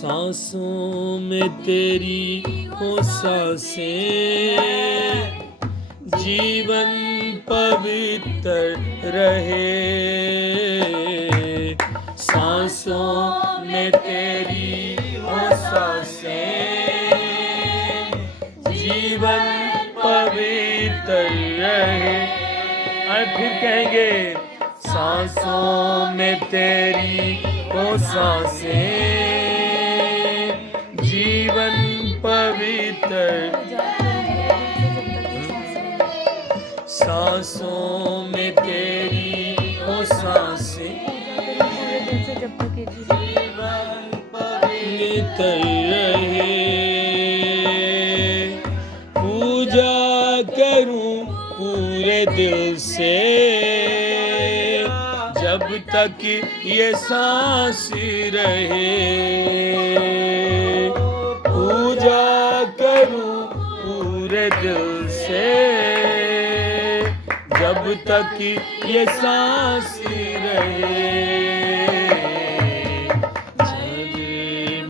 सांसों में तेरी हो सांसें, जीवन पवित्र रहे। सांसों में तेरी हो सांसें, जीवन पवित्र रहे। और फिर कहेंगे, सांसों में तेरी हो सांसें, जीवन पवित्र। सांसों में तेरी हो सांसें, जीवन पवित्र रहे। पूजा करूं पूरे दिल से, जब तक ये सांस रहे। पूजा करूं पूरे दिल से, जब तक ये सांस रहे।